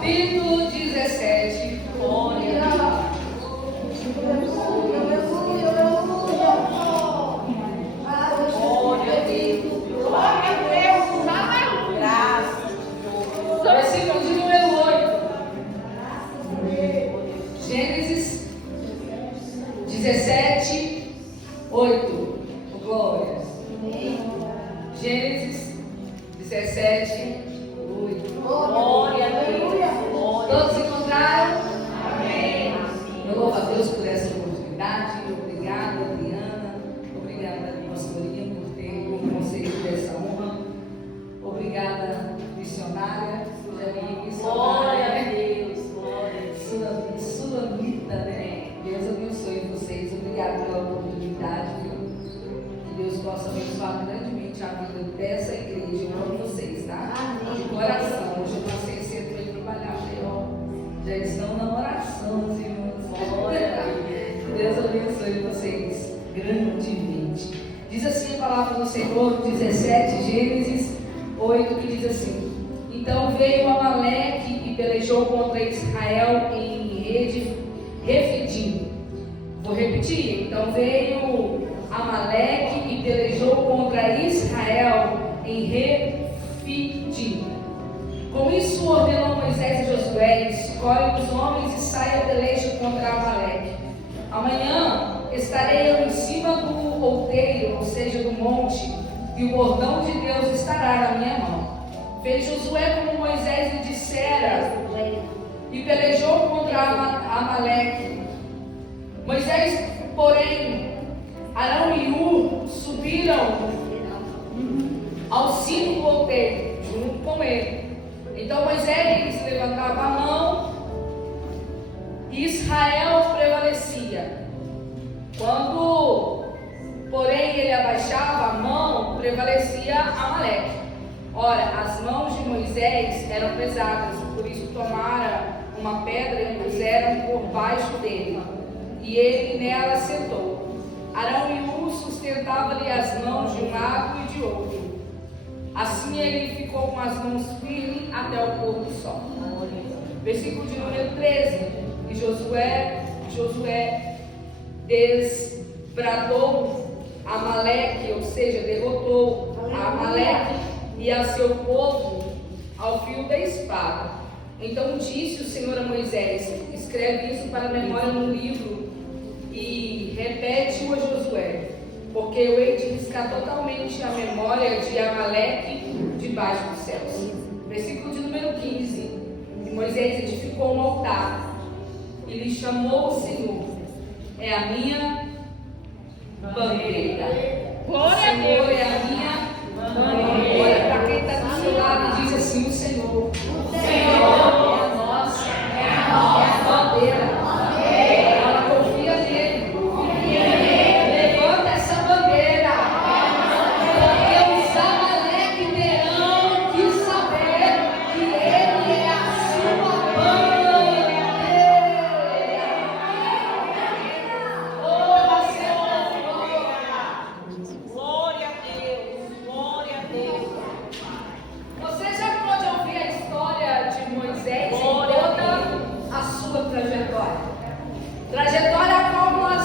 capítulo 17. Glória a Deus. Versículo de número 8. Gênesis 17, 8. Glória. Gênesis 17, 8. Glória a Deus. Todos encontraram? Amém. Eu louvo a Deus por essa oportunidade. Obrigada, Adriana. Obrigada, pastorinha, por ter me concedido essa honra. Obrigada, missionária. Glória a Deus. Glória. Sulamita, né? Deus abençoe vocês. Obrigada pela oportunidade. Que Deus possa abençoar grandemente a vida dessa igreja. Eu amo vocês, tá? De coração. Hoje eu passei cedo para ir trabalhar. Já estão na oração, os irmãos. Glória. Deus abençoe vocês grandemente. Diz assim a palavra do Senhor, 17, Gênesis 8, que diz assim: então veio Amaleque e pelejou contra Israel em Refidim. Vou repetir. Então veio Amaleque e pelejou contra Israel em Refidim. Com isso ordenou Moisés a Josué: escolhe os homens e saia a peleja contra Amaleque. Amanhã estarei eu em cima do outeiro, ou seja, do monte, e o bordão de Deus estará na minha mão. Fez Josué como Moisés lhe dissera e pelejou contra Amaleque. Moisés, porém, Arão e Ur subiram ao cimo do outeiro, junto com ele. Então Moisés levantava a mão e Israel prevalecia. Quando, porém, ele abaixava a mão, prevalecia Amaleque. Ora, as mãos de Moisés eram pesadas, por isso tomaram uma pedra e puseram por baixo dele, e ele nela sentou. Arão e Ur sustentavam-lhe as mãos de um lado e de outro. Assim ele ficou com as mãos firmes até o pôr do sol. Versículo de número 13. E Josué desbradou Amaleque, ou seja, derrotou Amaleque e a seu povo ao fio da espada. Então disse o Senhor a Moisés: escreve isso para a memória no livro e repete-o a Josué, porque eu hei de riscar totalmente a memória de Amaleque debaixo dos céus. Versículo de número 15. E Moisés edificou um altar e lhe chamou o Senhor: é a minha bandeira. Glória a Deus. É a minha bandeira. Olha para quem está do seu lado e diz assim: o Senhor é a nossa bandeira. Ela confia nele. Levanta essa bandeira, porque os Amaleque terão que saber que ele é a sua bandeira. Oh, Senhor. Glória a Deus. Glória a Deus. Você já pôde ouvir a história de Moisés em Glória a toda a sua trajetória? Trajetória a qual nós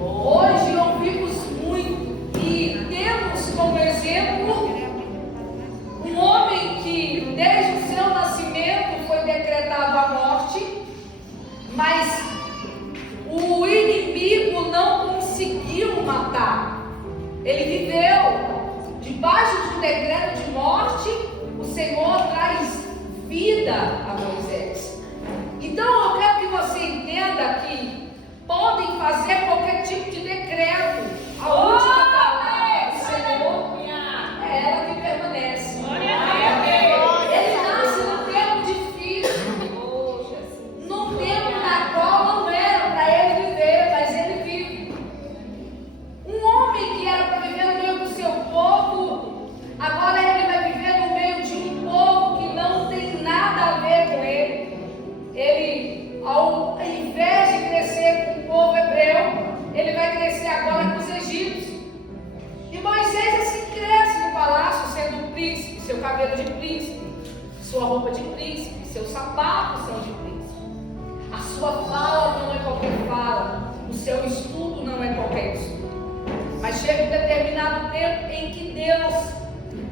hoje ouvimos muito e temos como exemplo um homem que desde o seu nascimento foi decretado a morte, mas o inimigo não conseguiu matar. Ele viveu debaixo de um decreto de morte. O Senhor traz vida a Moisés. Então eu quero que você entenda que podem fazer qualquer tipo de decreto. A última palavra do Senhor é ela que permanece. Ele nasce num tempo difícil, num tempo na qual não era para ele viver, mas ele vive. Um homem que era para viver no meio do seu povo, agora ele vai viver no meio de um povo que não tem nada a ver com ele. Ele, ao invés de crescer com o povo hebreu, ele vai crescer agora com os egípcios. E Moisés assim cresce no palácio, sendo um príncipe, seu cabelo de príncipe, sua roupa de príncipe, seu sapato papos são de príncipe. A sua fala não é qualquer fala, o seu estudo não é qualquer estudo. Mas chega um determinado tempo em que Deus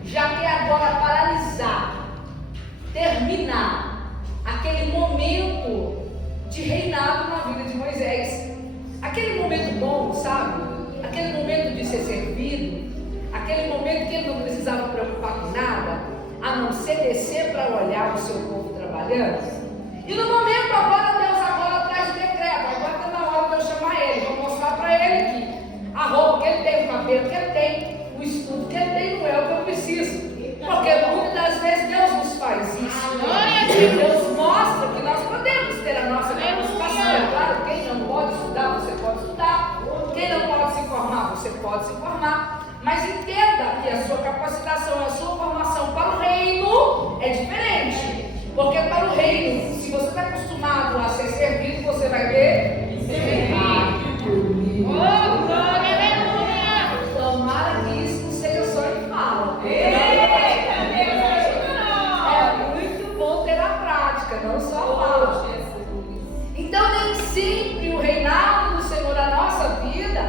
já quer agora paralisar, terminar aquele momento de reinado na vida de Moisés. Aquele momento bom, sabe? Aquele momento de ser servido, aquele momento que ele não precisava preocupar com nada, a não ser descer para olhar o seu povo trabalhando. E no momento agora, Deus agora traz o decreto. Agora está na hora de eu chamar ele. Vou mostrar para ele que a roupa que ele tem, o cabelo que ele tem, o estudo que ele tem não é o que eu preciso. Porque muitas das vezes Deus nos faz isso. Deus mostra que nós podemos ter a nossa capacitação. É claro, quem não pode estudar, você pode estudar. Quem não pode se formar, você pode se formar. Mas entenda que a sua capacitação, a sua formação para o reino é diferente. Porque para o reino, se você está acostumado a ser servido, você vai ver servir. Oh, glória, aleluia! Tomara que isso não seja só em fala. É muito bom ter a prática, não só a fala. Então nem sempre o reinado do Senhor na nossa vida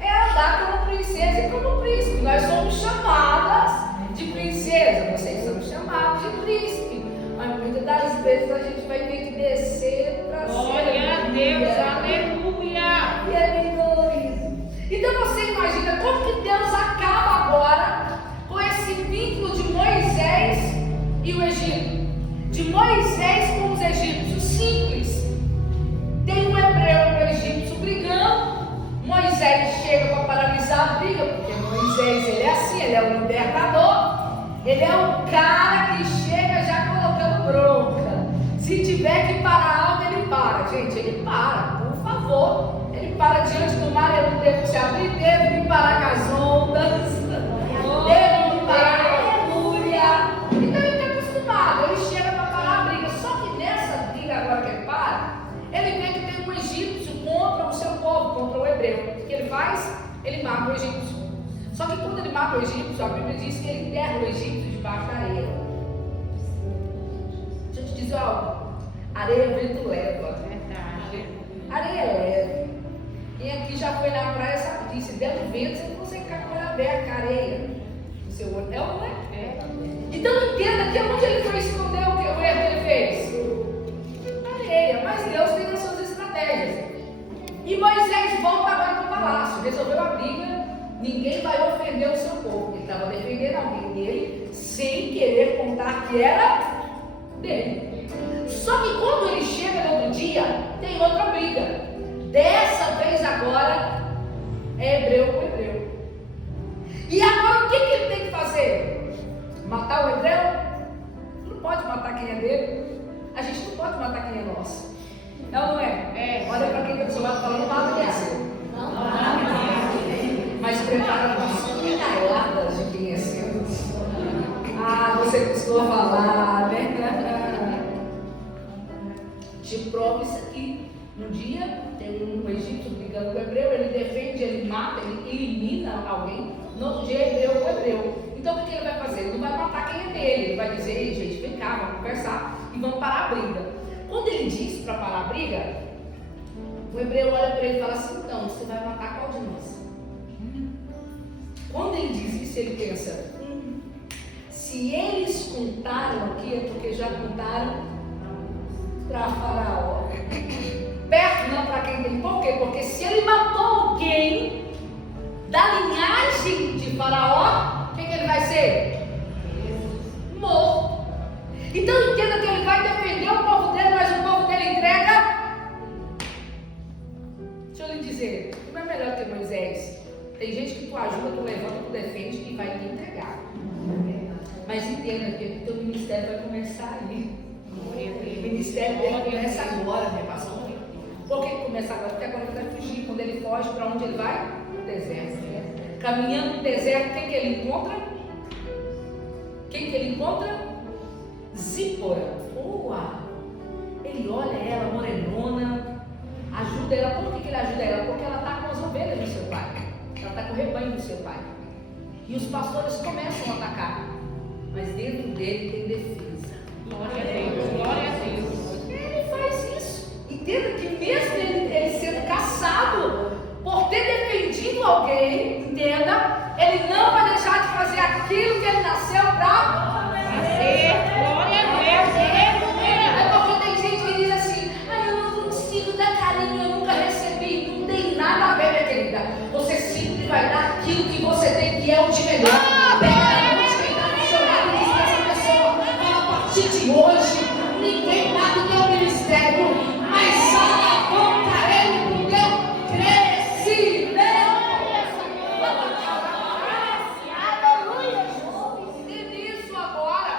é andar como princesa e como príncipe. Nós somos chamadas de princesa, vocês são chamados de príncipe. Mas muitas das vezes a gente vai ter que descer para ser. Glória a Deus, aleluia! E é lindo isso. Então você imagina como que Deus acaba agora com esse vínculo de Moisés e o Egito. De Moisés com os egípcios, simples. Tem um hebreu e um egípcio brigando. Moisés chega para paralisar a briga, porque Moisés ele é assim, ele é o libertador. Ele é o cara que chega já colocando bronca. Se tiver que parar algo, ele para. Gente, ele para, por favor. Ele para diante do mar, ele não teve que se abrir, teve que parar com as ondas. Teve que parar, aleluia. Então ele está acostumado, ele chega para parar a briga. Só que nessa briga agora que ele para, ele vê que tem um egípcio contra o seu povo, contra o hebreu. O que ele faz? Ele mata o egípcio. Só que quando ele mata o egípcio, a Bíblia diz que ele enterra o egípcio debaixo da areia. Deixa eu te dizer algo. Areia vento leva. Verdade. Areia é leve. Quem aqui já foi na praia sabe disso. Se der um vento, você não consegue ficar com a olho aberto, com a areia no seu olho. É ou não é? Então entenda que onde ele foi esconder o erro que ele fez? Areia. Mas Deus tem as suas estratégias. E Moisés volta agora para o palácio. Resolveu a briga. Ninguém vai ofender o seu povo. Ele estava defendendo alguém dele sem querer contar que era dele. Só que quando ele chega no outro dia, tem outra briga. Dessa vez agora é hebreu com hebreu. E agora o que ele tem que fazer? Matar o hebreu? Não pode matar quem é dele. A gente não pode matar quem é nosso. É ou não é? Olha para quem está do seu lado falando, mata quem é seu. Mas prepara com as pinhaladas de quem é seu. Ah, você costuma falar, né? Te provo isso aqui. Um dia tem um egípcio brigando com o hebreu, ele defende, ele mata, ele elimina alguém. No outro dia é hebreu com hebreu. Então o que ele vai fazer? Ele não vai matar quem é dele. Ele vai dizer, ei gente, vem cá, vamos conversar e vamos parar a briga. Quando ele diz para parar a briga, o hebreu olha para ele e fala assim, então, você vai matar qual de nós? Quando ele diz isso, ele pensa, se eles contaram aqui é porque já contaram para Faraó. Perto não para quem tem. Por quê? Porque se ele matou alguém da linhagem de Faraó, o que ele vai ser? Morto. Então entenda que ele vai defender o povo dele, mas o povo dele entrega. Deixa eu lhe dizer, tu não é melhor que Moisés. Tem gente que tu ajuda, tu levanta, tu defende e vai te entregar. Mas entenda que o teu ministério vai começar ali. O ministério dele começa agora, né, pastor? Por que começa agora? Porque agora ele vai fugir. Quando ele foge, para onde ele vai? No deserto. Caminhando no deserto, quem que ele encontra? Quem que ele encontra? Zípora. Ele olha ela, morenona, ajuda ela. Por que ele ajuda ela? Porque ela está com as ovelhas do seu pai. Ela está com o rebanho do seu pai. E os pastores começam a atacar. Mas dentro dele tem defesa. Glória a Deus, glória a Deus. faz isso. Entenda que mesmo ele sendo caçado por ter defendido alguém, entenda, ele não vai deixar de fazer aquilo que ele nasceu para fazer. Glória a Deus. Aleluia. É porque tem gente que diz assim: ah, eu não consigo dar carinho, eu nunca recebi. Não tem nada a ver, minha querida. Você sempre vai dar aquilo que você tem, que é o de melhor. Pega na mão de quem está no seu lado e diz para essa pessoa: a partir de hoje, ninguém dá do teu ministério, mas alavanca ele pro teu crescimento. E nisso agora,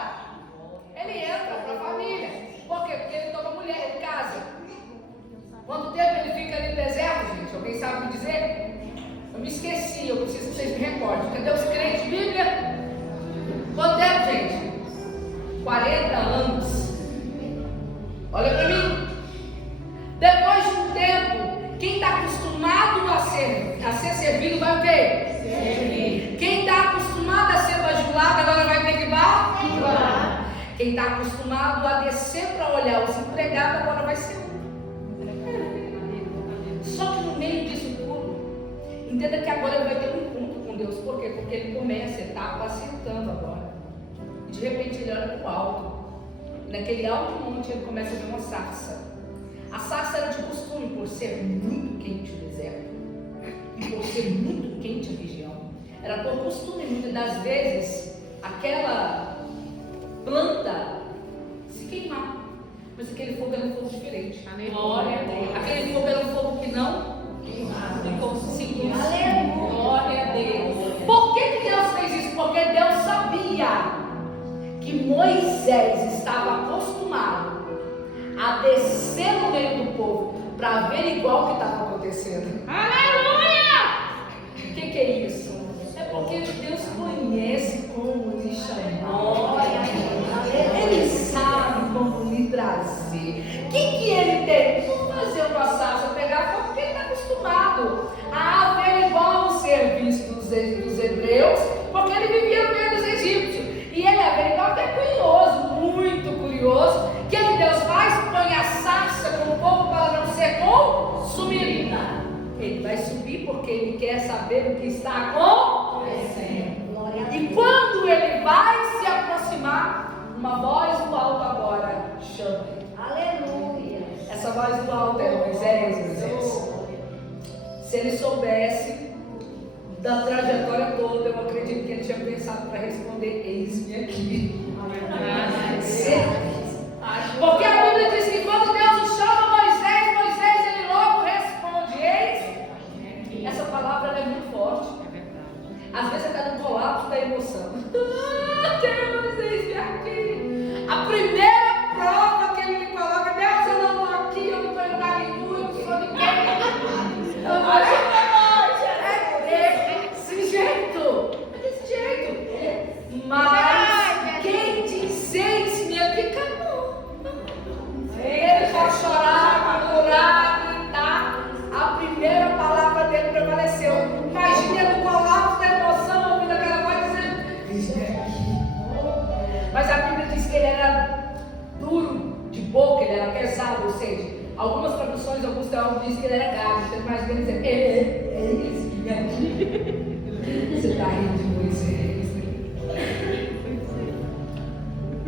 ele entra para a família. Por quê? Porque ele toma mulher, ele casa. Quanto tempo ele fica ali no deserto, gente? Alguém sabe me dizer? Eu me esqueci, eu preciso que vocês me recordem. Cadê os crentes de Bíblia? Quanto tempo, gente? 40 anos. Olha para mim. Depois de um tempo, quem está acostumado a ser servido vai o quê? Servir. Quem está acostumado a ser bajulado agora vai ter que bajular. Quem está acostumado a descer para olhar os empregados agora vai ser Só que no meio disso tudo, entenda que agora ele vai ter um encontro com Deus. Por quê? Porque ele começa, ele está apacentando agora. E de repente ele olha para o alto. E naquele alto monte ele começa a ver uma sarça. A sarça era de costume, por ser muito quente o deserto. E por ser muito quente a região. Era por costume, muitas das vezes, aquela planta se queimar. Mas aquele fogo era um fogo diferente. Glória a Deus. Aquele fogo era um fogo que não conseguia. Glória a Deus. Por que Deus fez isso? Porque Deus sabia que Moisés estava acostumado a descer no meio do povo para averiguar o que estava acontecendo. Aleluia! O que é isso? É porque Deus conhece como lhe chamou. Ele sabe como lhe trazer. O que ele tem? Vou fazer uma sarça pegar fogo, porque ele está acostumado a averiguar o serviço dos hebreus, porque ele vivia no meio dos egípcios. E ele averiguava, que é curioso, muito curioso. O que Deus faz? Põe a sarça com o povo para não ser consumida. Ele vai subir porque ele quer saber o que está acontecendo. E quando ele vai se aproximar, uma voz do alto agora chama ele. Aleluia. Essa voz do alto é Moisés. Se ele soubesse da trajetória toda, eu acredito que ele tinha pensado para responder: eis-me aqui. Porque a Bíblia diz que quando Deus o chama Moisés, ele logo responde: eis. Essa palavra ela é muito forte. Às vezes você está no colapso da emoção. Deus, eis-me aqui. A primeira prova que ele me coloca: Deus, eu não estou aqui, eu não estou em lugar nenhum, eu não sou ninguém. Eu vou desse jeito. Mas quem diz eis-me aqui, acabou. Ele vai chorar, murmurar, gritar. A primeira palavra dele prevaleceu. Imagina no colapso da emoção, ouvindo aquela voz dizendo: eis-me aqui. Mas a Bíblia diz que ele era duro de boca, ele era pesado, ou seja, algumas traduções, alguns teólogos dizem que ele era gago. Você imagina ele dizer: eis-me aqui. Você está rindo de Moisés.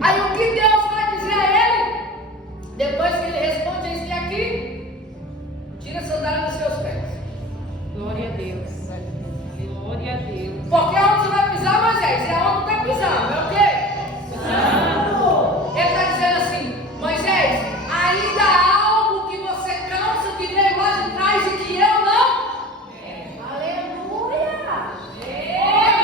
Aí o que Deus vai dizer a ele? Depois que ele responde: eis-me aqui, tira a sandália dos seus pés. Glória a Deus. Glória a Deus. Porque onde você vai pisar, Moisés? É onde está pisando. É o quê? Santo. Ele está dizendo assim: Moisés, ainda há algo que você cansa, que veio lá de trás e que eu não. Aleluia!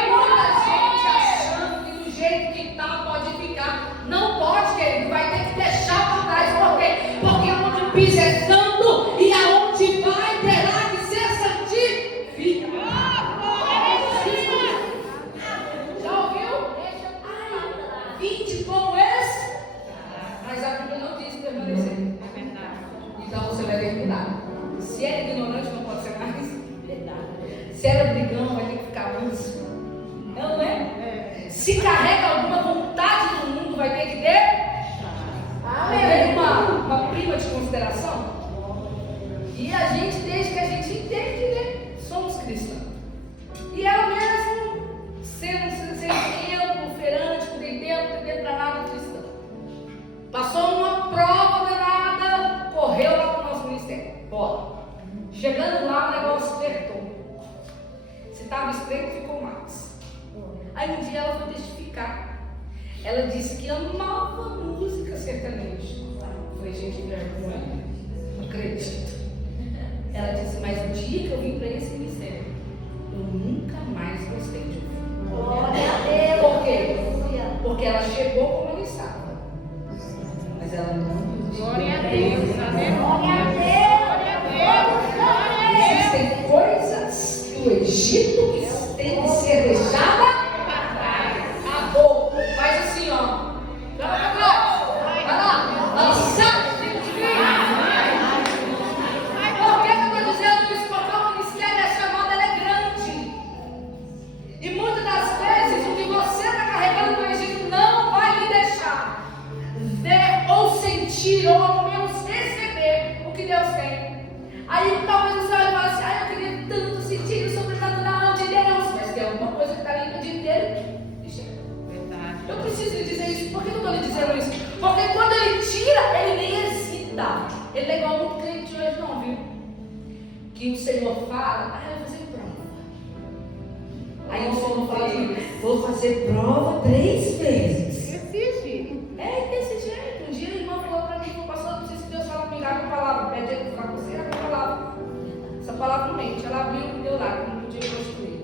Muita gente achando que do jeito que está pode ficar. Não pode, querido. Vai ter que deixar para trás. Por quê? Porque onde pisa é santo e aonde vai terá que ser santificado. Já ouviu? Vinde como esse. Mas a Bíblia não diz permanecer. É verdade. Então você vai terminar. Se é ignorante, não pode ser mais. Verdade. Se era brigão, vai ter que ficar manso. Não é? Se carrega alguma vontade do mundo, vai ter que ter. Uma prima de consideração? E a gente, desde que a gente entende, né? Somos cristãos. E ela mesmo, sendo sem tempo, feirante, não tem tempo para nada cristã. Passou uma prova danada, correu lá para o nosso ministério. Bora. Chegando lá, o negócio apertou. Se estava estreito, ficou mais. Aí um dia ela foi testificar. Ela disse que amava música sertaneja. Eu falei, gente, vergonha. Não acredito. Ela disse, mas o dia que eu vim para esse ministério, eu nunca mais gostei de ouvir. Glória a Deus. Por quê? Porque ela chegou como ela estava. Mas ela não. Glória a Deus. Glória a Deus. Existem coisas que o Egito tem que ser deixada para trás. Acabou. Faz assim, ó. Vai lá. Lançar. Por que eu estou dizendo isso? Porque o ministério, a chamada, ela é grande. E muitas das vezes o que você está carregando no Egito não vai lhe deixar ver ou sentir ou ao menos receber o que Deus tem. Aí talvez você olhe e fale assim, eu queria tanto sentir o sobrenatural de Deus, mas tem alguma coisa que está ali impedindo dele. Verdade. Eu preciso lhe dizer isso. Por que eu estou lhe dizendo isso? Porque quando ele tira, ele nem hesita. Ele não é igual muito crente hoje não, viu? Que o Senhor fala, eu vou fazer prova. Aí o Senhor fala assim, vou fazer prova 3 vezes. Existe. É desse jeito. Um dia a irmã falou para mim, pastor, não sei se Deus fala comigo com a palavra. Pede ele para você, é a palavra. Essa palavra não mente. Ela abriu e deu lá, que não podia construir.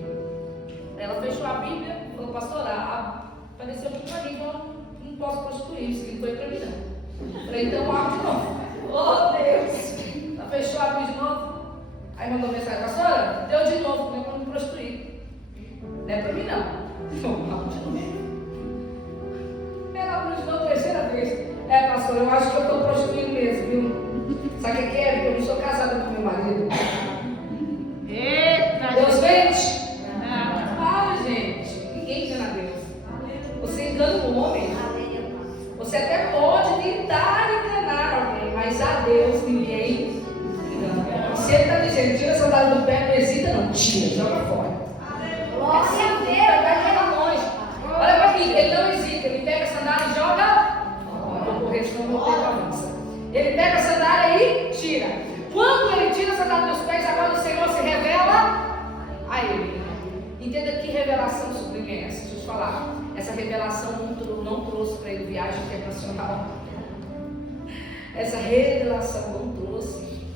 Ela fechou a Bíblia e falou, pastor, apareceu aqui para mim, eu não posso prostituir, isso que foi para mim não. Falei, então abre de novo. Oh Deus! Ela fechou a Bíblia de novo. Aí mandou mensagem, pastora, deu de novo, não é para me prostituir. Não é para mim não. Não, abre de novo. Ela abriu de novo, 3ª vez. Pastor, eu acho que eu estou prostituindo mesmo, viu? Sabe o que é? Porque eu não sou casada com meu marido. Eita, Deus mente? Não. Gente, ninguém engana Deus. Você engana o homem. Você até pode tentar enganar alguém, mas a Deus ninguém engana. Se ele está dizendo, tira a sandália do pé, não hesita, não. Tira, joga fora. Glória a Deus. Vai ficar longe. Olha para mim, ele não hesita, ele pega a sandália e joga. Vou correr, senão vou ter balança. Ele pega a sandália e tira. Quando ele tira a sandália dos pés, agora o Senhor se revela a ele. Entenda que revelação sublime é essa. Deixa eu te falar. Essa revelação não trouxe para ele viagem internacional. Essa revelação não trouxe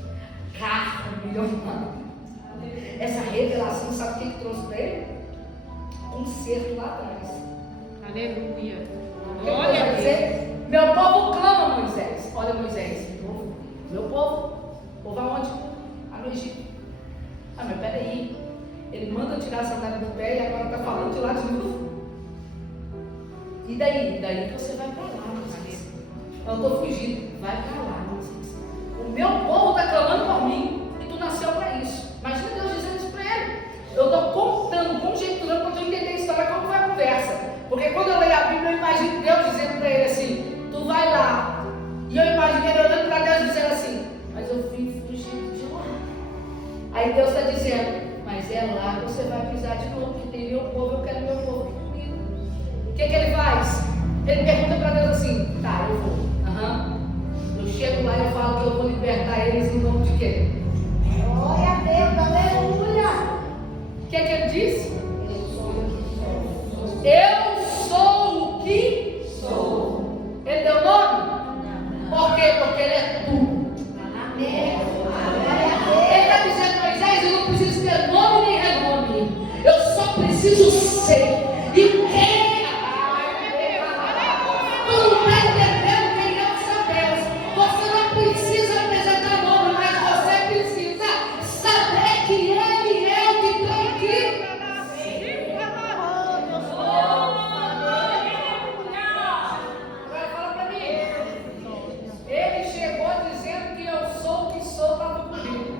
carro milionário. Essa revelação, sabe o que trouxe para ele? Conserto lá atrás. Aleluia. O que Glória vai a Deus. dizer? Meu povo clama, Moisés. Olha, Moisés. Meu povo. Povo aonde? No Egito. Mas peraí. Ele manda tirar a sandália do pé e agora está falando de lá de novo. E daí? Daí que você vai para lá, Moisés. Eu estou fugindo. Vai para lá, Moisés. O meu povo está clamando por mim e tu nasceu para isso. Imagina Deus dizendo isso para ele. Eu estou contando, conjecturando para tu entender a história, como foi a conversa. Porque quando eu leio a Bíblia, eu imagino Deus dizendo para ele assim, tu vai lá. E eu imagino ele olhando para Deus dizendo assim, mas eu vim fugindo de lá. Aí Deus está dizendo, mas é lá que você vai pisar de novo, que tem meu povo, eu quero meu povo aqui comigo. O que ele faz? Ele pergunta para Deus assim, tá, eu vou. Eu chego lá e eu falo que eu vou libertar eles em nome de quê? Glória a Deus, aleluia. O que ele disse? Eu sou o que sou. Eu sou o que sou. Ele deu nome? Por quê? Porque ele é tudo. Amém. Ele está dizendo, Moisés, eu não preciso ter nome nem renome. Eu só preciso ser. E quem? Tu não está entendendo quem é o seu Deus. Você não precisa apresentar nome, mas você precisa saber que Ele é o que tem aqui. Agora fala para mim. Ele chegou dizendo que eu sou o que sou, estava comigo.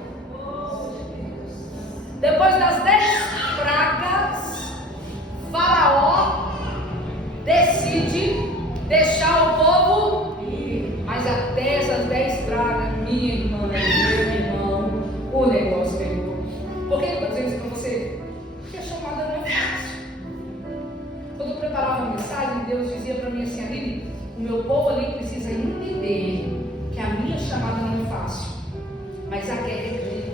Depois das 10 pragas, dizia para mim assim: Aline, o meu povo ali precisa entender que a minha chamada não é fácil, mas a guerra é grande.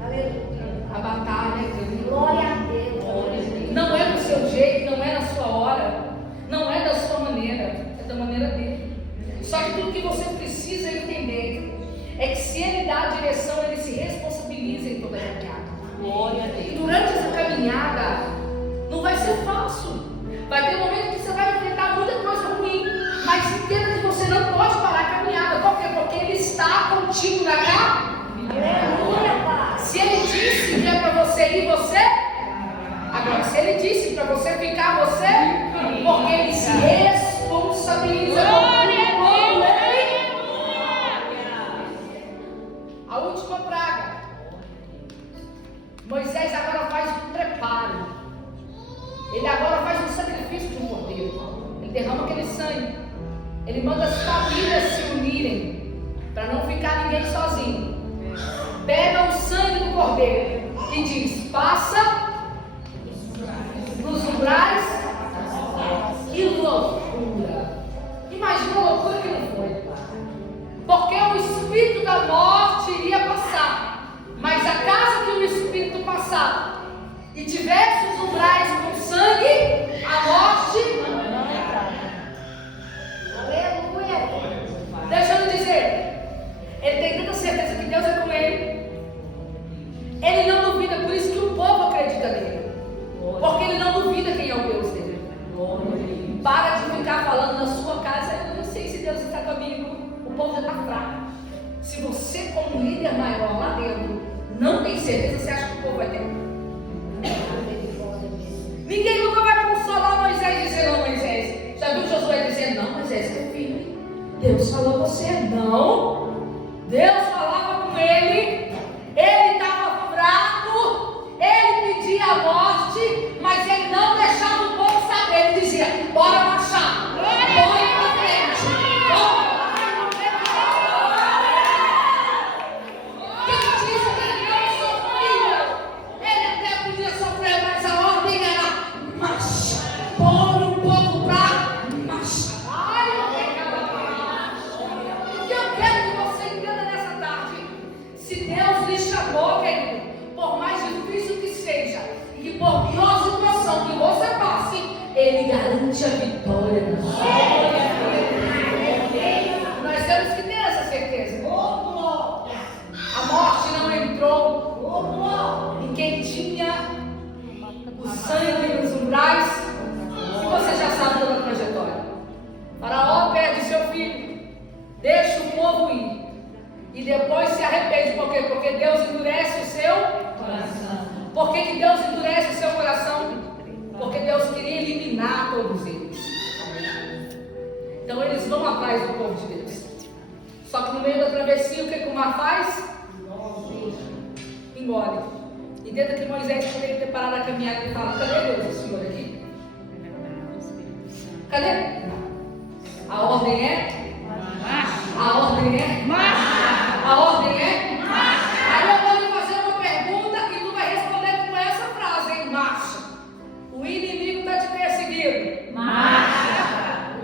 Aleluia. A batalha é grande. Glória a Deus. Não é do seu jeito, não é na sua hora, não é da sua maneira, é da maneira dele. Só que tudo que você precisa entender é que se ele dá a direção, ele se responsabiliza em toda a caminhada. Glória a E Deus. durante essa caminhada, não vai ser fácil. Vai ter um momento que você vai enfrentar muita coisa ruim, mas entenda que você não pode parar a caminhada. Por quê? Porque ele está contigo na caminhada. Aleluia, Pai. Se ele disse que é para você ir, você. Agora, se ele disse para você ficar, você. Porque ele se responsabiliza. A última praga. Moisés agora faz um preparo. Ele agora faz um sacrifício de um cordeiro. Ele derrama aquele sangue. Ele manda as famílias se unirem, para não ficar ninguém sozinho. Pega o sangue do cordeiro e diz: passa nos umbrais. Que loucura! Imagina a loucura que não foi. Porque o espírito da morte iria passar, mas a casa que o espírito passar e tivesse os umbrais com sangue, a morte. Aleluia. Deixa eu lhe dizer, ele tem tanta certeza que Deus é com ele. Ele não duvida, por isso que o povo acredita nele. Porque ele não duvida quem é o Deus dele. Para de ficar falando na sua casa: eu não sei se Deus está comigo. O povo já está fraco. Se você, como líder maior lá dentro, não tem certeza, você acha que o povo vai ter? Ninguém nunca vai consolar Moisés e dizer: não, Moisés. Já viu Josué dizendo: não, Moisés, que firme. Deus falou a você, não. Deus falava com ele. Ele estava fraco. Ele pedia a morte, mas ele não deixava o povo saber. Ele dizia: bora marchar. Bora pra frente. Bora. Quem disse que ele não sofria? Ele até podia sofrer, mas a ordem era marcha. Põe o povo pra marchar. O que eu quero que você entenda nessa tarde: se Deus lhe chamou, querido, por mais difícil que seja, e que por pior situação que você passe, Ele garante a vitória na sua vida. Nós temos que ter essa certeza. A morte não entrou em quem tinha o sangue nos umbrais. E você já sabe toda a trajetória. Faraó perde seu filho, deixa o povo ir, e depois se arrepende. Por quê? Porque Deus endurece o seu coração. Por que Deus endurece o seu coração? Porque Deus queria eliminar todos eles. Então eles vão atrás do povo de Deus. Só que no meio da travessia, o que o mar faz? Engole. Entenda que Moisés poderia ter parado a caminhada e falar: cadê Deus, o Senhor aqui? Cadê? A ordem é? A ordem é? A ordem é? Aí eu vou lhe fazer uma pergunta e tu vai responder com essa frase, hein? Marcha. O inimigo está te perseguindo. Marcha.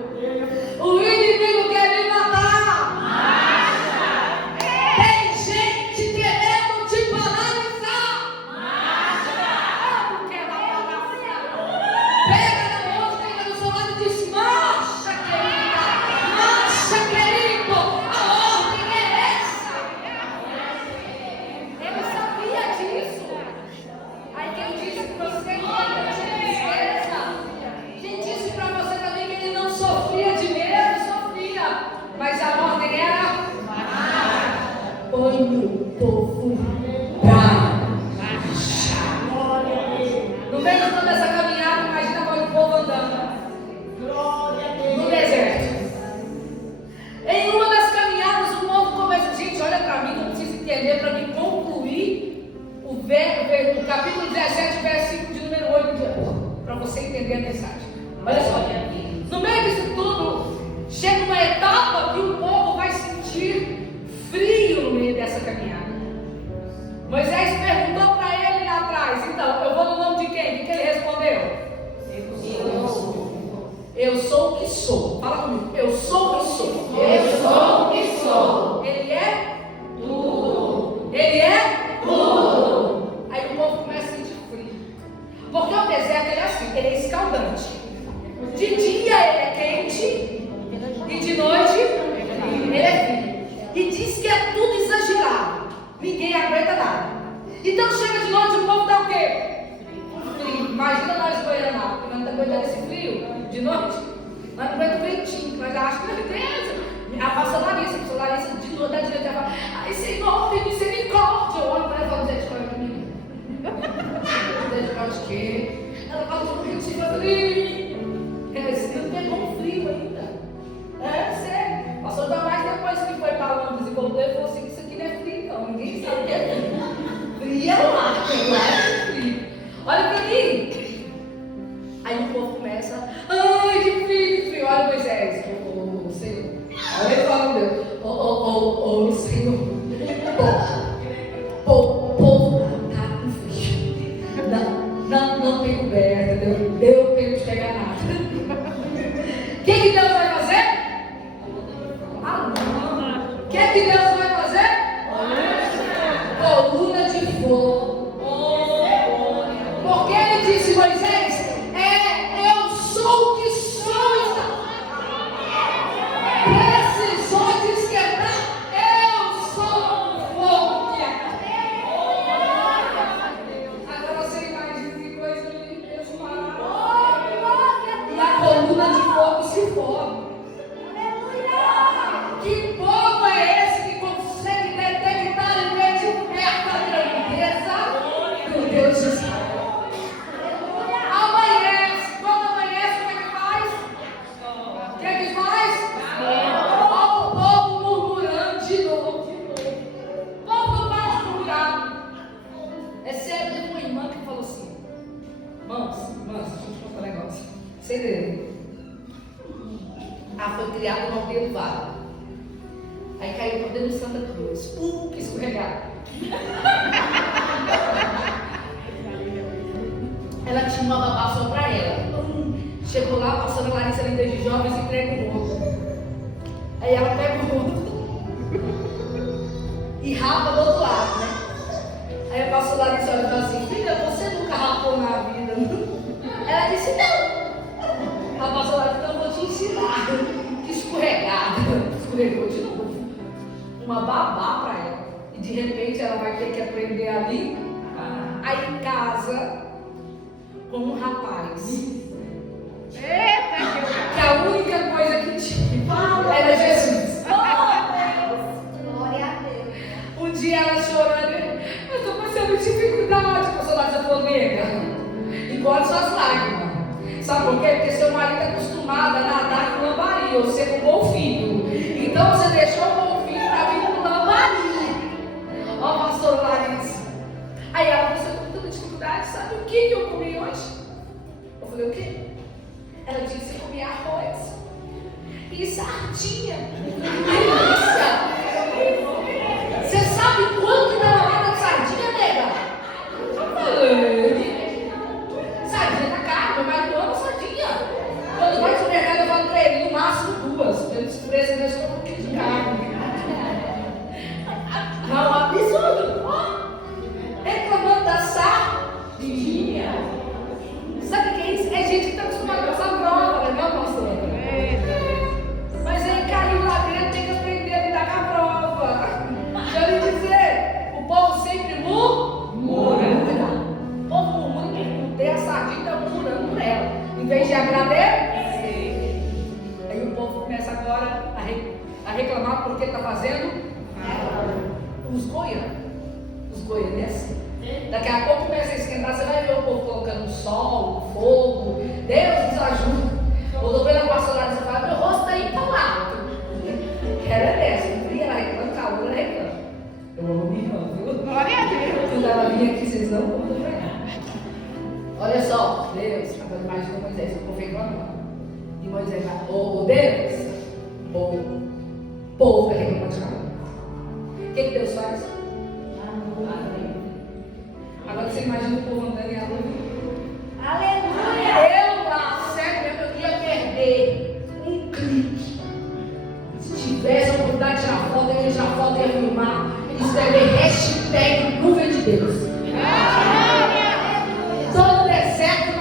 O inimigo quer me matar. Marcha. Tem gente querendo te paralisar. Marcha. Ah, não quer parar. Pega na mão, pega no seu lado e diz: marcha, querida. Marcha, querido. A ordem é essa. Ele sabia disso. Aí quem disse que você não tinha tristeza? Quem disse para você também que ele não sofria de medo? Sofria. Mas a ordem era: põe o povo pra marchar. No meio de toda essa caminhada, imagina quando o povo andando no deserto. Em uma das caminhadas, o povo começa: gente, olha para mim, eu preciso entender para mim concluir o capítulo 17, versículo de número 8 em diante, para você entender a mensagem. Olha só, no meio disso tudo, chega uma etapa que o povo vai sentir frio no meio dessa caminhada. Moisés perguntou para ele lá atrás: então, eu vou no nome de quem? O que ele respondeu? Eu sou o que Porque o deserto ele é assim, ele é escaldante. De dia ele é quente e de noite ele é frio. E diz que é tudo exagerado. Ninguém aguenta nada. Então chega de noite o povo dá o quê? Frio. Imagina nós Goiânia, que não está aguentando esse frio de noite. Nós não aguentamos ventinho, mas acho que meu Deus. A pastora Larissa de novo da direita, ela fala: ai Senhor, tem misericórdia. Eu olho para ela e falo: misericórdia comigo. Misericórdia de quê? Ela fala: eu não tive frio. Esse Deus pegou um frio ainda. É sério. Pastor Damais, depois que foi para Londres e voltou, ele falou assim: isso aqui não é frio, não. Ninguém sabe o que é frio. Frio é lá é frio. Olha para mim. Aí o povo começa: ai, que frio. Olha Moisés, Senhor. Olha ele falando: Senhor. Povo tá com frio. Não tem coberta, eu tenho que pegar nada. O que Deus vai fazer? O que Deus vai fazer? Coluna de fogo. Porque ele disse: Moisés, eu sou o que sou. Precisou de esquentar, eu sou o fogo. Agora você imagina que coisa linda. E a coluna de fogo se forma. Que povo é esse que consegue detectar e ver de perto a grandeza do Deus de Israel? Amanhece. Quando amanhece, o que faz? O que faz? Olha o povo murmurando de novo. O povo não para de murmurar. É sério, teve uma irmã que falou assim: Mãos, deixa eu te contar um negócio. Segredo. Ela foi criada no aldeia do vale. Aí caiu por dentro de Santa Cruz. Que escorregado. Ela tinha uma babá só pra ela. Chegou lá, a pastora Larissa, líder de jovens, entrega o outro. Aí ela pega o outro e rapa do outro lado, né? Aí a pastora Larissa olha e fala assim: filha, você nunca rapou na vida, não? Ela disse: não. A pastora Larissa: então eu vou te ensinar. Que escorregada. Escorregou de novo. Uma babá para ela. E de repente ela vai ter que aprender ali. Aí em casa, com um rapaz. Eita, Que a única coisa que tinha era Jesus. Glória a Deus. Um dia ela chorando: eu estou passando dificuldade. A pastora Larissa falou: nega, engole suas lágrimas. Sabe por quê? Porque seu marido é acostumado a nadar com lambaria, ou ser com golfinho. Então você deixou o golfinho para vir com lambaria. Ó, pastor Larissa. Aí ela disse: eu estou com tanta dificuldade. Sabe o que eu comi hoje? Eu falei: o quê? Ela disse: eu comi arroz e sardinha. Delícia! Você sabe quanto dá uma lata de sardinha, nega? Eu falei: sardinha tá caro, meu marido ama sardinha. Quando vai no supermercado, eu falo pra ele: no máximo 2. Eles preçam eles compram 1 quilo de carne. Não, absurdo. Reclamando da sardinha. Sabe o que é isso? É gente que está acostumada com essa prova, né, meu pastor? Mas aí caiu lá dentro, tem que aprender a lidar com a prova. Deixa eu lhe dizer: o povo sempre murmura. O povo murmura porque não tem a sardinha, está murmurando por ela. Em vez de agradecer. Aí o povo começa agora a reclamar porque está fazendo os goianos. Os goianos. Daqui a pouco começa a esquentar, você vai ver o povo colocando sol, fogo. Deus nos ajuda. Eu estou vendo a pastora Larissa falar: meu rosto está empalado. Ela é dessa, fria, ela reclama, calor, ela reclama. Eu amo minha irmã, viu? glória a Deus. Quando ela vinha aqui, vocês não vão ver. Olha só, Deus, agora imagina Moisés, o povo reclamando. E Moisés vai: ô Deus, o povo reclama de calor. O que Deus faz? Amém. Agora você imagina o povo andando em aluna. Aleluia. Eu lá, sério, eu ia perder um clique. Se tivesse a oportunidade de tirar foto, eu ia tirar foto, eu ia filmar e escrever hashtag nuvem de Deus. Todo deserto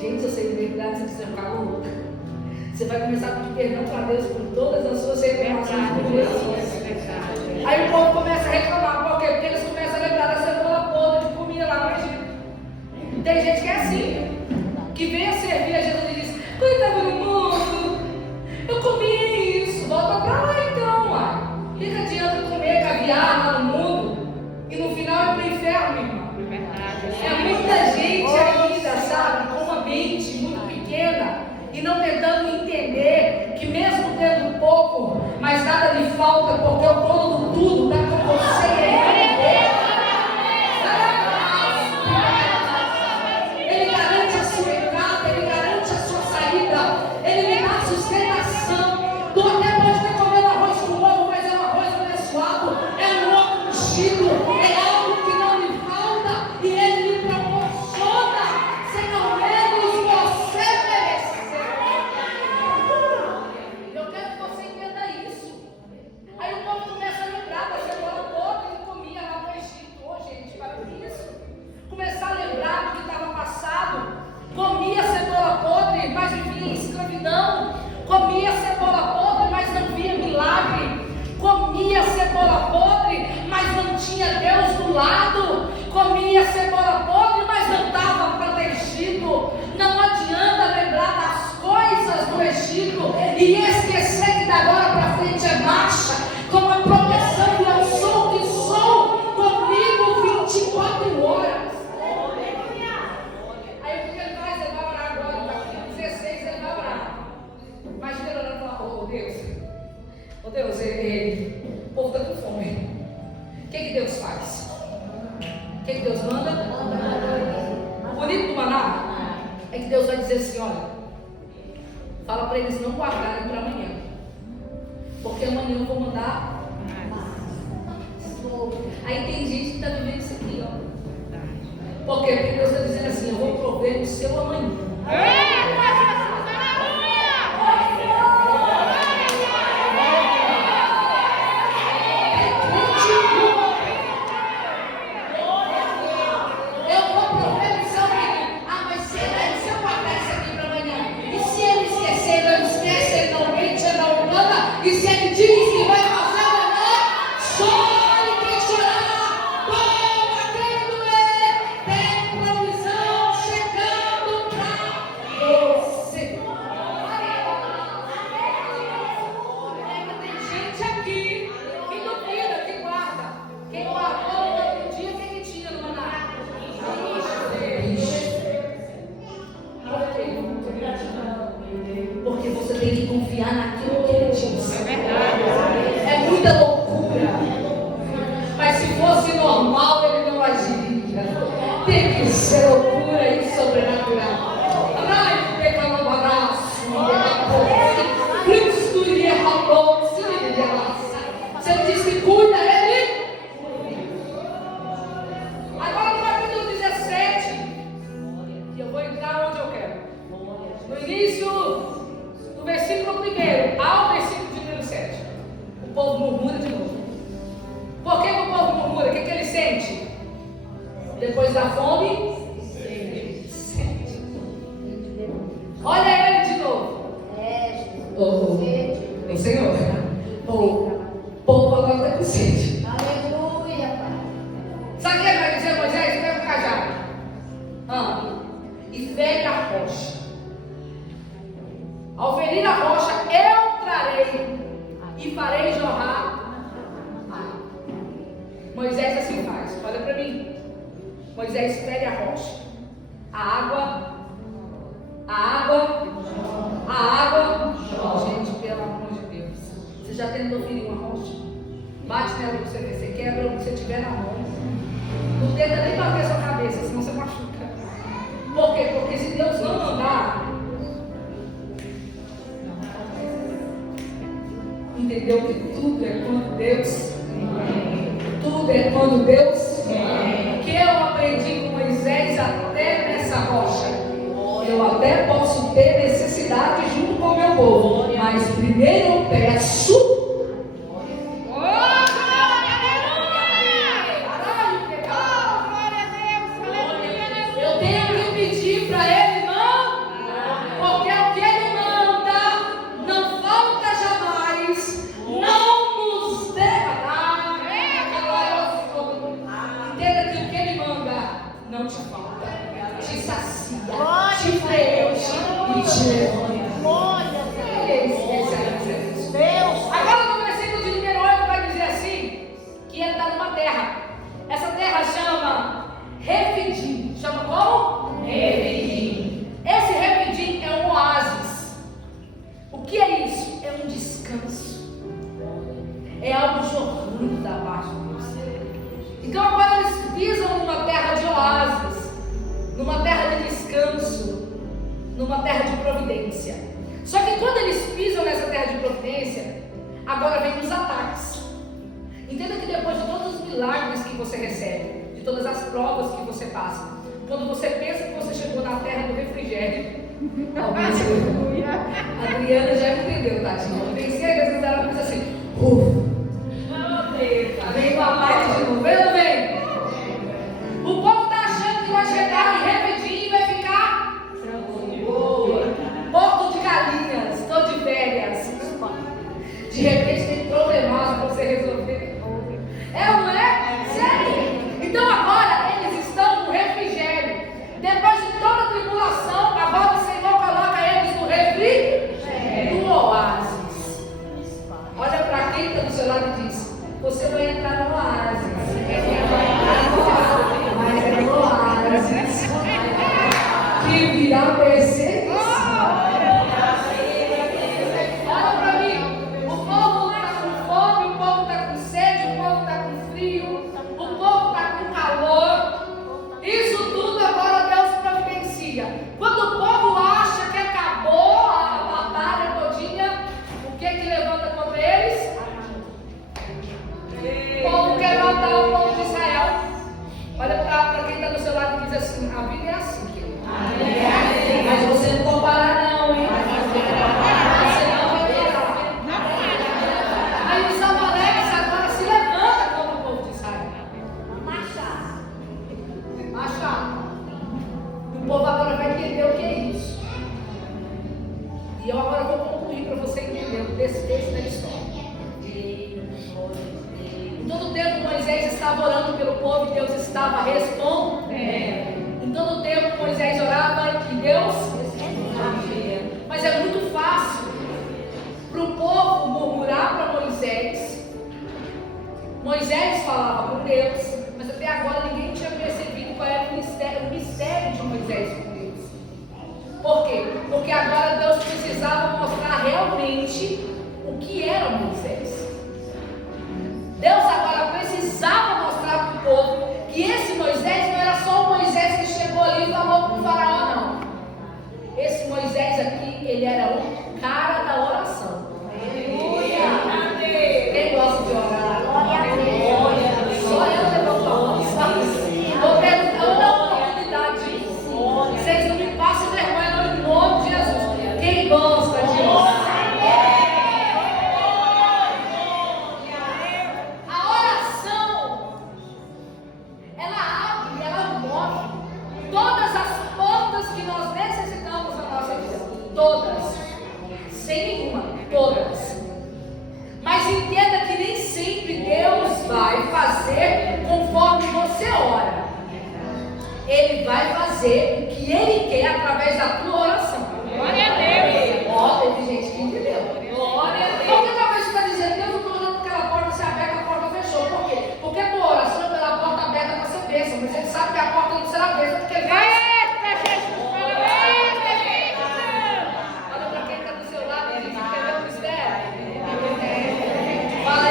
Gente, se você lembrar, você precisa ficar louca. Você vai começar a pedir perdão para Deus por todas as suas reclamações por Jesus. Aí o povo começa a reclamar. Por quê? Porque eles começam a lembrar da cebola podre que comia lá no Egito. Tem gente que é assim, que vem a servir a Jesus e diz: coitado do mundo, eu comi isso. Volta para lá então, uai. O que adianta comer caviar lá no mundo e no final é para o inferno, irmão? É muita gente ainda, sabe, com uma mente muito pequena e não tentando entender que mesmo tendo pouco, mas nada lhe falta, porque o dono do tudo está com você. Ele garante a sua entrada, ele garante a sua saída, ele lhe dá sustentação. Tu até pode ter comido arroz com ovo, mas é um arroz abençoado, é um ovo mexido, é algo que não lhe falta e ele lhe proporciona, sem ao menos você merecer. Eu quero que você entenda isso. Aí o povo começa a lembrar da cebola podre que comia lá no Egito. Ô, gente, para isso. Começar a lembrar do que estava passado. Comia cebola podre, mas vivia em escravidão. Comia cebola podre, mas não via milagre. Comia cebola podre, mas não tinha Deus do lado. Comia cebola podre, mas não estava protegido. Não adianta lembrar das coisas do Egito e esquecer que da agora para frente é marcha, com a proteção e eu sou que sou, comigo 24 horas. Aí o que ele faz? Ele vai orar agora, no capítulo 16 ele vai orar. Imagina ele orando e falar: oh Deus, o povo está com fome. O que Deus faz? O que Deus manda? O bonito do maná é que Deus vai dizer assim: olha, fala para eles não guardarem para amanhã, porque amanhã eu vou mandar. Aí tem gente que está vivendo isso aqui, ó. Por quê? Porque Deus está dizendo assim: eu vou prover o seu amanhã. E se ele diz que vai fazer amanhã, só ele tem que chorar, toma quem doer, tem provisão chegando pra você. Tem gente aqui que duvida, que guarda. Quem guardou no outro dia, quem que tinha no maná? Por quê? Porque você tem que confiar naquilo que ele diz. É muita loucura. Mas se fosse normal, ele não agiria. Tem que ser loucura e sobrenatural. Ai, pega no abraço, Cristo lhe errou, se ele lhe errasse. Se ele diz que cuida, ele. Agora no capítulo 17, que eu vou entrar onde eu quero. No início do versículo 1 ao versículo de número 7, o povo murmura de novo. Por que o povo murmura? O que ele sente? Depois da fome, sede. Olha ele de novo. O Senhor. O povo agora está com sede. Aleluia. Sabe o que vai dizer Moisés? Pega o cajado. E fere a rocha. Ao ferir a rocha, eu trarei e farei jorrar água. Moisés assim faz. Olha para mim. Moisés fere a rocha. A água. Gente, pelo amor de Deus. Você já tentou ferir uma rocha? Bate nela para você ver. Você quebra o que você tiver na mão. Não tenta nem bater a sua cabeça, senão você machuca. Por quê? Porque se Deus não mandar, entendeu que tudo é quando Deus. Tudo é quando Deus. Que eu aprendi com Moisés até nessa rocha. Eu até posso ter necessidade junto com o meu povo, mas primeiro eu peço. Eu tenho que pedir para ele não É algo jorrando da parte de Deus. Então agora eles pisam numa terra de oásis, numa terra de descanso, numa terra de providência. Só que quando eles pisam nessa terra de providência, agora vem os ataques. Entenda que depois de todos os milagres que você recebe, de todas as provas que você passa, quando você pensa que você chegou na terra do refrigério, a Adriana já entendeu, tadinha. Eu tenho certeza que ela pensa assim, vem com a paz de novo, vem ou não vem? O povo está achando que vai chegar e rapidinho e vai ficar porco de galinhas, estou de férias. De repente tem problemas para você resolver. É ou não é? Sério? Então agora eles estão no refrigério. Depois de toda a tribulação, agora o Senhor coloca eles no refrigério, no oásis. Olha para quem está do seu lado e diz: você vai entrar no oásis. Mas é no oásis que virá perseguição. Olha para mim. O povo está com fome, o povo está com sede, o povo está com frio, o povo está com calor. Isso tudo agora Deus providencia. Quando o povo acha que acabou a batalha todinha, o que levanta contra eles? O povo quer matar o povo de Israel. Olha para quem está do seu lado e diz assim: a Bíblia é assim, querido. Mas você não pode parar não, hein? Você não vai parar. Aí os amaleques agora se levantam contra o povo de Israel. Machado. O povo agora vai entender o que é isso. E eu agora vou concluir para você entender o desfecho da história. Em todo tempo Moisés estava orando pelo povo e Deus estava respondendo. Em todo tempo Moisés orava e Deus respondia. Mas é muito fácil para o povo murmurar para Moisés. Moisés falava com Deus, mas até agora ninguém tinha percebido qual era o mistério de Moisés com Deus. Por quê? Porque agora Deus precisava mostrar realmente o que era Moisés. Deus agora precisava mostrar para o povo que esse Moisés não era só o Moisés que chegou ali e falou com o faraó, não. Esse Moisés aqui, ele era o cara da oração. Quem gosta de orar? Só eu levanto a mão. Estou perguntando a oportunidade. Vocês não me passem vergonha, não, em nome de Jesus. Quem gosta de orar? Todas, sem nenhuma, todas. Mas entenda que nem sempre Deus vai fazer conforme você ora. Ele vai fazer o que Ele quer através da tua oração. Glória a Deus. Ó, teve gente que entendeu. Glória a Deus. Porque talvez você está dizendo: Deus, eu estou orando porque aquela porta se aberta, a porta fechou. Por quê? Porque a tua oração é pela porta aberta para ser bênção. Mas Ele sabe que a porta não será bênção porque Ele vai.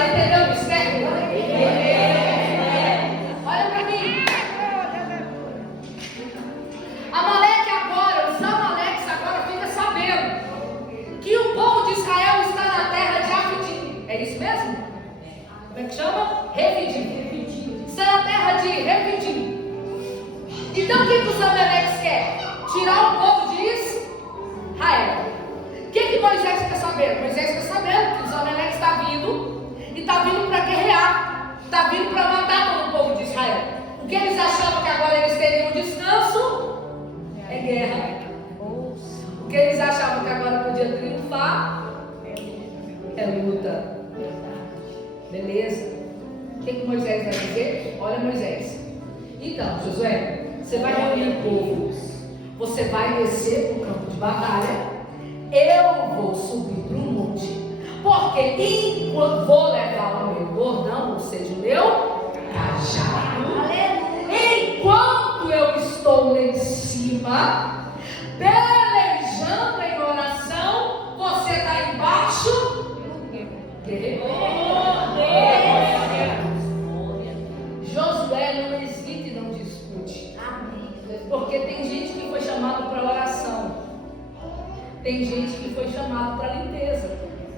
Entendeu o mistério? Olha para mim. Amaleque agora, os amaleques agora ficam sabendo que o povo de Israel está na terra de Refidim. É isso mesmo? Como é que chama? Refidim. Está na terra de Refidim. Então o que os amaleques querem? Tirar o povo de Israel. O que Moisés quer saber? Moisés quer saber que os amaleques estão vindo. E está vindo para guerrear, está vindo para matar todo o povo de Israel. O que eles achavam que agora eles teriam descanso é guerra. O que eles achavam que agora podia triunfar é luta. Beleza? O que Moisés vai dizer? Olha, Moisés. Então, Josué, você vai reunir o povo, você vai descer para o campo de batalha, eu vou subir para o monte. Porque enquanto vou levar o meu bordão, ou seja, o meu cajado, enquanto eu estou lá em cima, pelejando em oração, você está embaixo, guerreiro. Porque tem gente que foi chamado para oração. Tem gente que foi chamado para limpeza.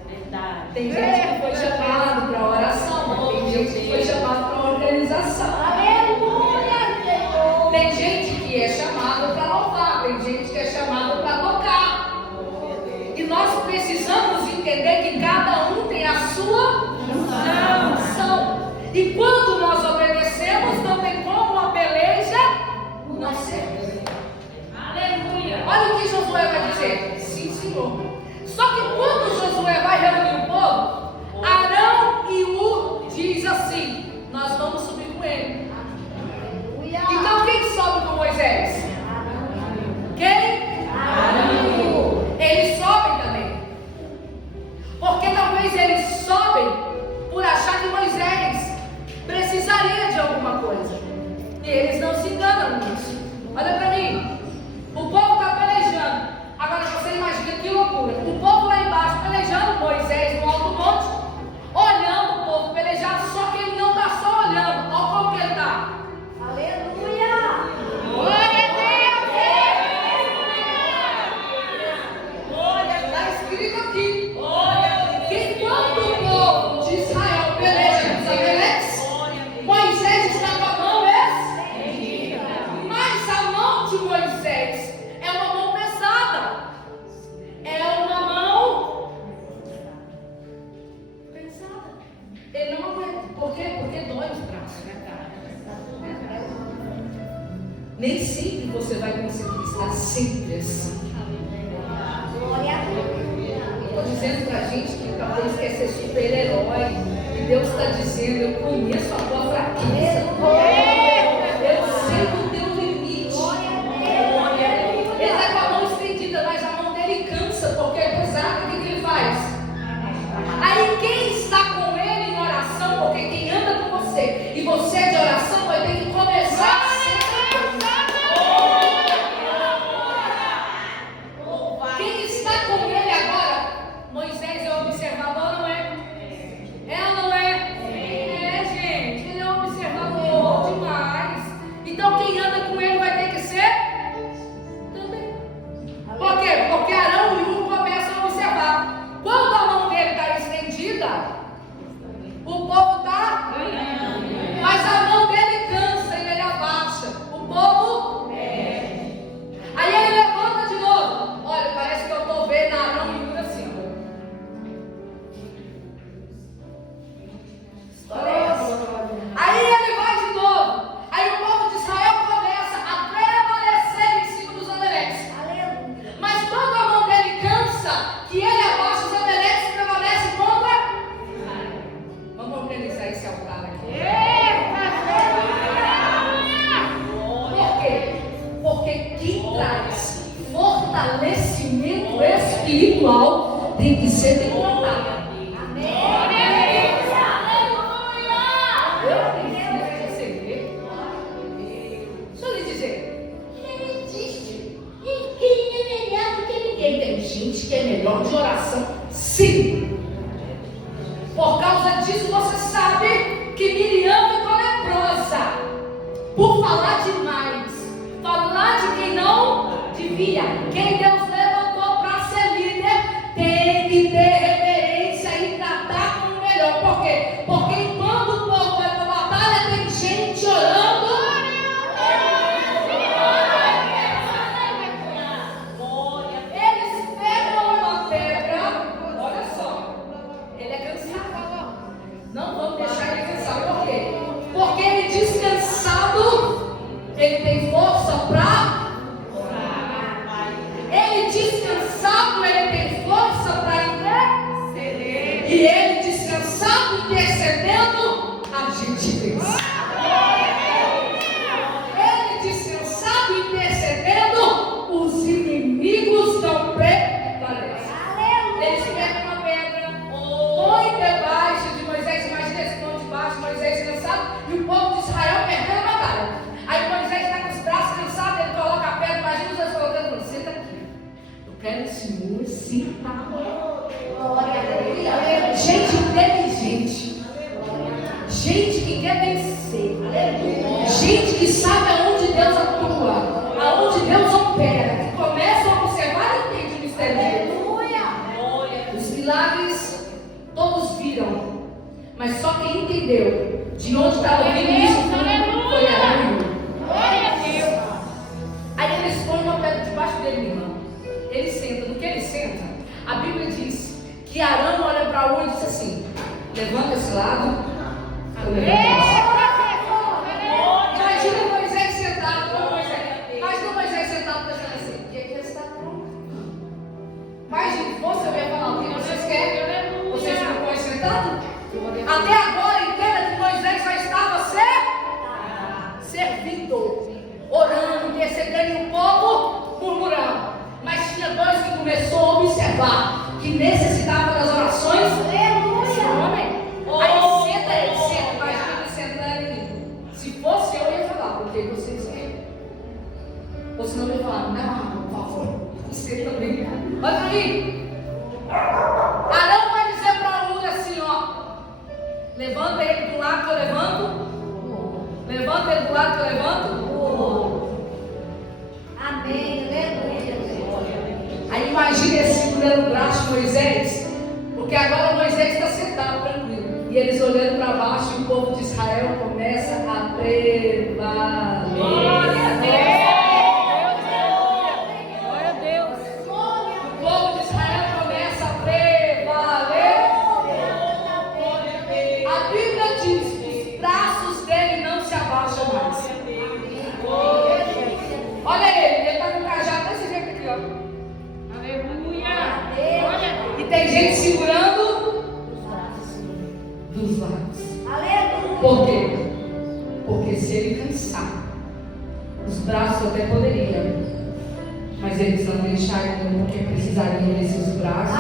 Verdade. Tem gente que foi chamado para oração. Tem gente que foi chamado para organização. Aleluia, Senhor. Tem gente que é chamado para louvar. Tem gente que é chamado para tocar. E nós precisamos entender que cada um tem a sua função. E quando nós obedecemos, não tem como a peleja não ser. Aleluia. Olha o que Josué vai dizer. Sim, Senhor. Só que quando Josué vai reunir o povo, Arão e Ur diz assim: nós vamos subir com ele. Aleluia. Então quem sobe com Moisés? Quem? Arão e Ur. Eles sobem também. Porque talvez eles sobem por achar que Moisés precisaria de alguma coisa. E eles não se enganam nisso. Olha para mim. O povo está pelejando. Agora você imagina que loucura. O povo lá embaixo pelejando, Moisés no alto monte, olhando o povo pelejar, só que ele não está só olhando. Olha como que ele está. Aleluia. Glória a Deus! Está escrito aqui que quando o povo de Israel peleja com os amaleques, Moisés está com a mão estendida. Mas a mão de Moisés é uma mão pesada. É uma mão pesada. Ele não aguenta. Por quê? Porque dói os braços. Nem sempre você vai conseguir estar sempre assim. Glória a Deus. Estou dizendo pra gente que talvez quer ser super-herói. E Deus está dizendo: eu conheço a tua fraqueza. Eu sei do teu limite. Ele está com a mão estendida, mas a mão dele cansa porque é pesada. O que ele faz? Aí quem está com ele em oração, porque quem anda com você e você é de oração, vai ter que começar a ser. Quem está com ele agora? Moisés é observador, não é? É ou não é? É, gente. Ele é observador demais. Então quem anda com ele vai ter que ser também. Por quê? Porque Arão e Ur começam a observar. Quando a mão dele está estendida, o povo está, mas a mão dele cansa e ele abaixa. O povo aí ele levanta de novo. Olha, parece que eu estou vendo Arão e Ur assim. Aí ele vai de novo. Aí o povo de Israel começa a prevalecer em cima dos amaleques. Aleluia. Mas quando a mão dele cansa, que ele abaixa, os amaleques prevalecem contra. Vamos organizar esse altar aqui. Por quê? Porque quem traz fortalecimento espiritual tem que ser declarado. Eu preciso receber. Deixa eu lhe dizer, não existe ninguém é melhor do que ninguém. Tem gente que é melhor de oração, sim. Por causa disso você sabe que Miriam ficou leprosa por falar demais, falar de quem não devia. Quem Deus levantou para ser líder tem que ter reverência e tratar como melhor. Por quê? Porque quando o povo vai para a batalha, tem gente orando. Eles pegam uma pedra. Olha só, ele é cansado. Não vamos deixar ele cansar. Por quê? Porque ele descansado, ele tem força para. Ele descansado, ele tem força para interceder. E ele descansado, intercedendo, a gente vence. Ele descansado, intercedendo, os inimigos não prevalecem. Eles pegam uma pedra, põem debaixo de Moisés. Imagina esse pão debaixo de Moisés cansado e o povo de Israel perdendo a batalha. Aí Moisés está com os braços cansados, ele coloca a pedra. Imagina os dois colocando, falando: senta aqui. Eu quero esse senhor sentar. Gente inteligente, gente que quer vencer, gente que sabe aonde Deus atua, aonde quem entendeu de onde estava vindo isso foi Arão. Glória a Deus. Aí eles põem uma pedra debaixo dele, irmão. Ele senta. No que ele senta, a Bíblia diz que Arão olha para um e diz assim: levanta esse lado, eu levanto esse. Imagina Moisés sentado, como Moisés. Imagina Moisés sentado pensando assim: o que é que está pronto? Imagina, você vai falar o que vocês querem? Vocês não põem sentado? Até agora, entenda que Moisés já estava servindo, orando, intercedendo e o povo murmurando. Mas tinha dois que começou a observar que necessitava das orações. Esse homem. Aí senta ele, senta, imagina ele sentando ali. Se fosse eu ia falar, porque vocês querem. Ou senão eu ia falar, não, por favor, você também. Olha aí. Arão vai dizer para Uri assim, ó. Levanta ele do lado que eu levanto. Levanta ele do lado que eu levanto. Amém. Aleluia. Aí imagina ele segurando o braço de Moisés. Porque agora Moisés está sentado tranquilo. E eles olhando para baixo e o povo de Israel começa a prevalecer. Glória a Deus. O povo de Israel começa a prevalecer. A Bíblia diz que os braços dele não se abaixam mais. Olha ele está com o cajado desse jeito aqui, ó. Aleluia. Glória a Deus. E tem gente segurando dos lados. Aleluia. Por quê? Porque se ele cansar, os braços até poderiam, mas eles não deixariam, porque precisariam desses braços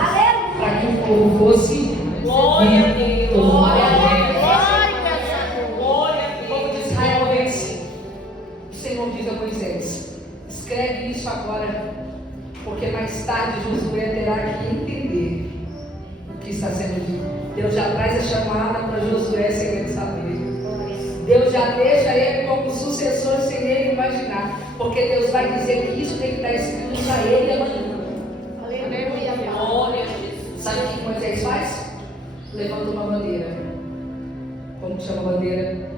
para que o povo fosse. Glória a Deus. Glória a Deus. Glória a O povo de Israel vence. O Senhor diz a Moisés: escreve isso agora, porque mais tarde Josué terá que entender o que está sendo dito. Deus já traz a chamada para Josué sem ele saber. Deus já deixa ele como sucessor sem ele imaginar. Porque Deus vai dizer que isso tem que estar escrito para ele amanhã. Aleluia. Glória a Jesus. Sabe o que Moisés faz? Levanta uma bandeira. Como que chama a bandeira?